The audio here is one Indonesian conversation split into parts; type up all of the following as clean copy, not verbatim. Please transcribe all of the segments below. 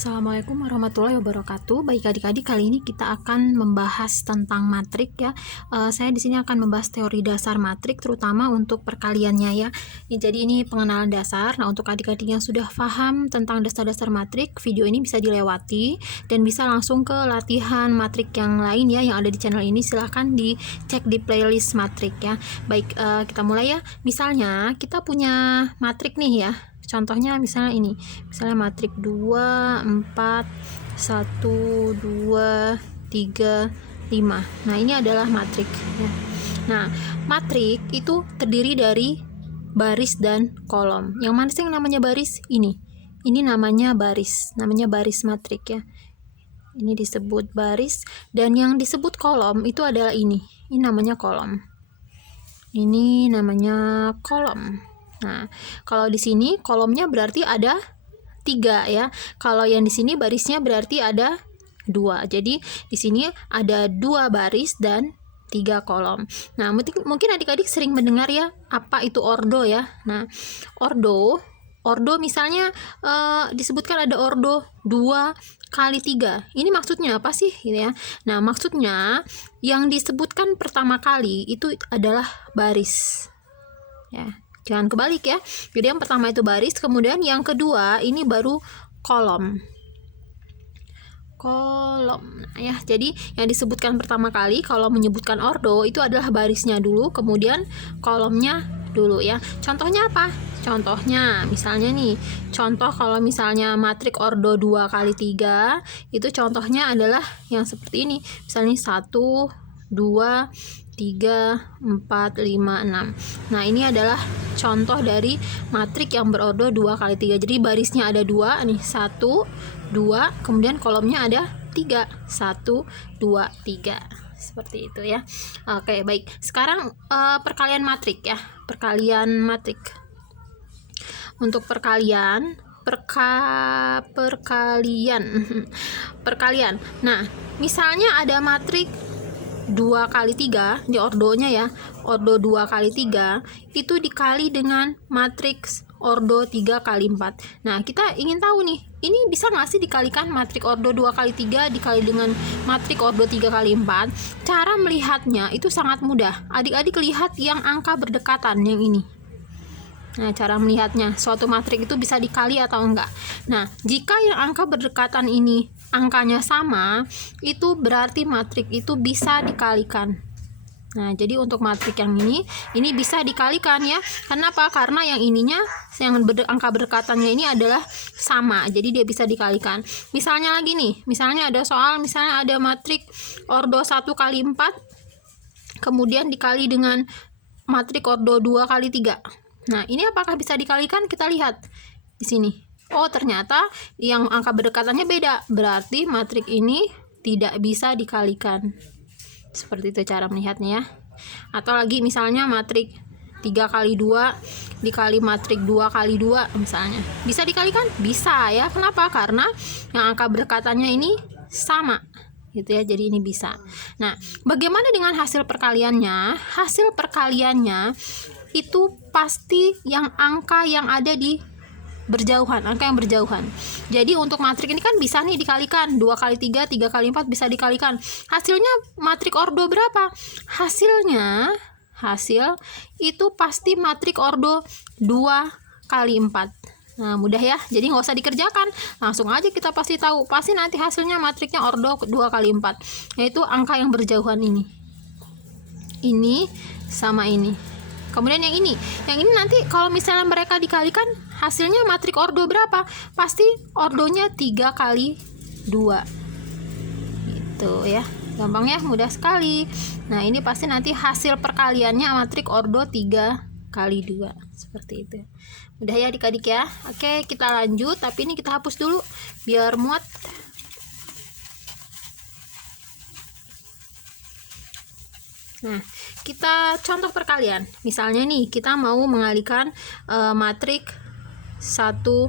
Assalamualaikum warahmatullahi wabarakatuh. Baik adik-adik, kali ini kita akan membahas tentang matrik ya. Saya di sini akan membahas teori dasar matrik, terutama untuk perkaliannya ya. Jadi ini pengenalan dasar. Nah, untuk adik-adik yang sudah paham tentang dasar-dasar matrik, video ini bisa dilewati dan bisa langsung ke latihan matrik yang lain ya, yang ada di channel ini. Silahkan dicek di playlist matrik ya. Baik, kita mulai ya. Misalnya kita punya matrik nih ya. Contohnya misalnya ini, misalnya matrik 2, 4, 1, 2, 3, 5. Nah, ini adalah matrik ya. Nah, matrik itu terdiri dari baris dan kolom. Yang mana sih yang namanya baris? Ini namanya baris matrik ya. Ini disebut baris, dan yang disebut kolom itu adalah ini namanya kolom. Ini namanya kolom. Nah, kalau di sini kolomnya berarti ada 3 ya. Kalau yang di sini barisnya berarti ada 2. Jadi di sini ada 2 baris dan 3 kolom. Nah, mungkin adik-adik sering mendengar ya, apa itu ordo ya. Nah, ordo misalnya disebutkan ada ordo 2 kali 3. Ini maksudnya apa sih gitu ya. Nah, maksudnya yang disebutkan pertama kali itu adalah baris. Ya. Jangan kebalik ya. Jadi yang pertama itu baris, kemudian yang kedua ini baru kolom. Nah ya, jadi yang disebutkan pertama kali kalau menyebutkan ordo itu adalah barisnya dulu, kemudian kolomnya dulu ya. Contohnya apa? Contohnya misalnya nih, contoh kalau misalnya matrik ordo 2 kali 3, itu contohnya adalah yang seperti ini. Misalnya 1, 2, 3, 4, 5, 6. Nah, ini adalah contoh dari matrik yang berordo 2 kali 3. Jadi barisnya ada 2 nih, 1, 2, kemudian kolomnya ada 3. 1, 2, 3. Seperti itu ya. Oke, baik. Sekarang perkalian matrik ya. Perkalian matrik. Untuk perkalian. Nah, misalnya ada matrik 2 kali 3 di ordonya ya, ordo 2 kali 3 itu dikali dengan matriks ordo 3 kali 4. Nah, kita ingin tahu nih, ini bisa nggak sih dikalikan matrik ordo 2 kali 3 dikali dengan matrik ordo 3 kali 4? Cara melihatnya itu sangat mudah. Adik-adik lihat yang angka berdekatan yang ini. Nah, cara melihatnya, suatu matrik itu bisa dikali atau enggak. Nah, jika yang angka berdekatan ini angkanya sama, itu berarti matrik itu bisa dikalikan. Nah, jadi untuk matrik yang ini bisa dikalikan ya. Kenapa? Karena yang ininya, yang angka berdekatannya ini adalah sama, jadi dia bisa dikalikan. Misalnya lagi nih, misalnya ada soal, misalnya ada matrik ordo 1 kali 4, kemudian dikali dengan matrik ordo 2 kali 3. Nah, ini apakah bisa dikalikan? Kita lihat di sini. Oh, ternyata yang angka berdekatannya beda. Berarti matrik ini tidak bisa dikalikan. Seperti itu cara melihatnya ya. Atau lagi misalnya matrik 3 kali 2 dikali matrik 2 kali 2 misalnya. Bisa dikalikan? Bisa ya. Kenapa? Karena yang angka berdekatannya ini sama. Gitu ya, jadi ini bisa. Nah, bagaimana dengan hasil perkaliannya? Hasil perkaliannya itu pasti yang angka yang ada di berjauhan, angka yang berjauhan. Jadi untuk matrik ini kan bisa nih dikalikan, 2 kali 3, 3 kali 4 bisa dikalikan. Hasilnya matrik ordo berapa? Hasil itu pasti matrik ordo 2 kali 4. Nah, mudah ya, jadi nggak usah dikerjakan, langsung aja kita pasti tahu, pasti nanti hasilnya matriknya ordo 2 kali 4, yaitu angka yang berjauhan ini sama ini. Kemudian yang ini nanti kalau misalnya mereka dikalikan, hasilnya matrik ordo berapa? Pasti ordonya 3 kali 2 gitu ya, gampang ya, mudah sekali. Nah, ini pasti nanti hasil perkaliannya matrik ordo 3 kali 2, seperti itu. Mudah ya adik-adik ya. Oke, kita lanjut, tapi ini kita hapus dulu biar muat. Nah, kita contoh perkalian. Misalnya nih, kita mau mengalihkan matrik 1,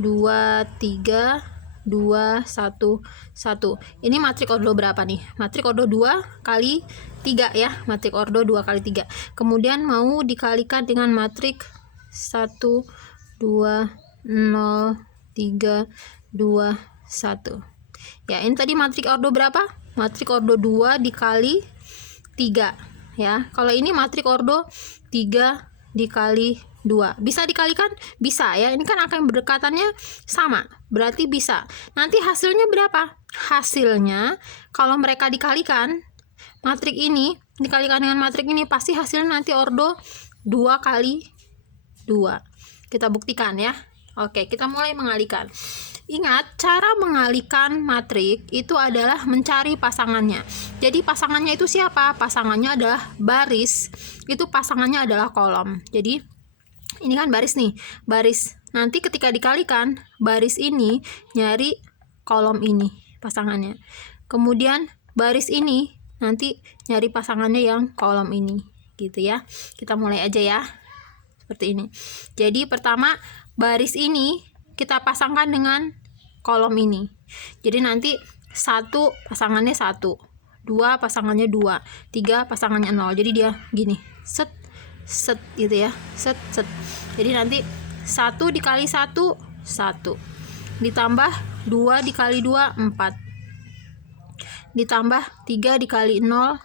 2, 3, 2, 1, 1. Ini matrik ordo berapa nih? Matrik ordo 2 kali 3 ya. Matrik ordo 2 kali 3. Kemudian mau dikalikan dengan matrik 1, 2, 0, 3, 2, 1. Ya, ini tadi matrik ordo berapa? Matrik ordo 2 dikali 3 ya. Kalau ini matrik ordo 3 dikali 2. Bisa dikalikan? Bisa ya. Ini kan angka yang berdekatannya sama. Berarti bisa. Nanti hasilnya berapa? Hasilnya kalau mereka dikalikan, matrik ini dikalikan dengan matrik ini, pasti hasilnya nanti ordo 2 kali 2. Kita buktikan ya. Oke, kita mulai mengalihkan. Ingat, cara mengalihkan matrik itu adalah mencari pasangannya. Jadi pasangannya itu siapa? Pasangannya adalah baris. Itu pasangannya adalah kolom. Jadi ini kan baris nih, baris. Nanti ketika dikalikan, baris ini nyari kolom ini pasangannya. Kemudian baris ini nanti nyari pasangannya yang kolom ini, gitu ya. Kita mulai aja ya. Seperti ini. Jadi pertama baris ini kita pasangkan dengan kolom ini. Jadi nanti 1 pasangannya 1, 2 pasangannya 2, 3 pasangannya 0. Jadi dia gini, set set gitu ya, set set. Jadi nanti 1 dikali 1 1, ditambah 2 dikali 2 4, ditambah 3 dikali 0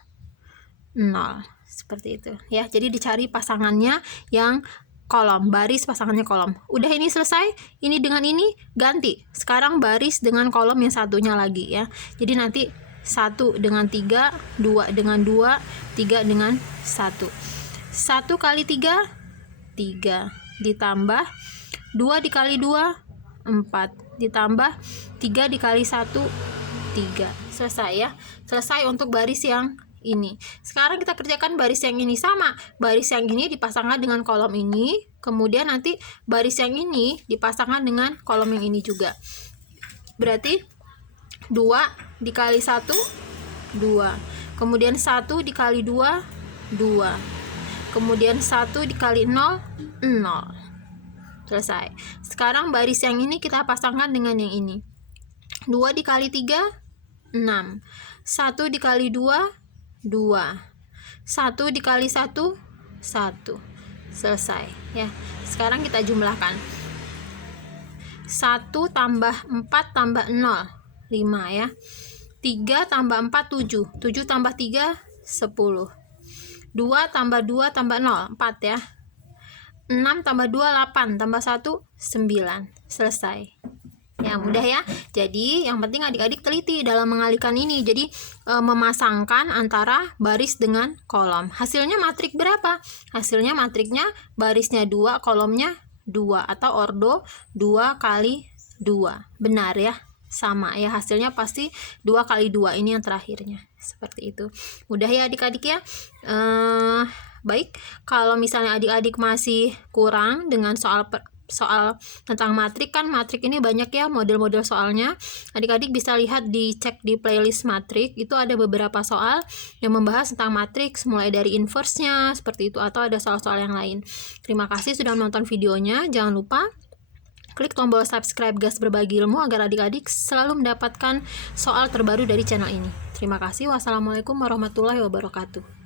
0. Seperti itu ya. Jadi dicari pasangannya yang kolom, baris pasangannya kolom. Udah ini selesai, ini dengan ini ganti. Sekarang baris dengan kolom yang satunya lagi ya. Jadi nanti 1 dengan 3, 2 dengan 2, 3 dengan 1. 1 kali 3 3, ditambah 2 dikali 2 4, ditambah 3 dikali 1 3. Selesai ya. Selesai untuk baris yang ini. Sekarang kita kerjakan baris yang ini sama. Baris yang ini dipasangkan dengan kolom ini, kemudian nanti baris yang ini dipasangkan dengan kolom yang ini juga. Berarti 2 dikali 1 2. Kemudian 1 dikali 2 2. Kemudian 1 dikali 0 0. Selesai. Sekarang baris yang ini kita pasangkan dengan yang ini. 2 dikali 3 6. 1 dikali 2 2. 1 dikali 1 1. Selesai ya. Sekarang kita jumlahkan. 1 tambah 4 tambah 0 5 ya. 3 tambah 4 7. 7 tambah 3 10. 2 tambah 2 tambah 0 4 ya. 6 tambah 2 8 tambah 1 9. Selesai. Ya, mudah ya. Jadi yang penting adik-adik teliti dalam mengalihkan ini. Jadi memasangkan antara baris dengan kolom. Hasilnya matrik berapa? Hasilnya matriknya barisnya 2, kolomnya 2, atau ordo 2 kali 2. Benar ya? Sama ya, hasilnya pasti 2 kali 2. Ini yang terakhirnya. Seperti itu. Mudah ya adik-adik ya. Baik, kalau misalnya adik-adik masih kurang dengan soal tentang matrik, kan matrik ini banyak ya model-model soalnya. Adik-adik bisa lihat cek di playlist matrik, itu ada beberapa soal yang membahas tentang matriks mulai dari inverse-nya seperti itu, atau ada soal-soal yang lain. Terima kasih sudah menonton videonya. Jangan lupa klik tombol subscribe Gas Berbagi Ilmu agar adik-adik selalu mendapatkan soal terbaru dari channel ini. Terima kasih. Wassalamualaikum warahmatullahi wabarakatuh.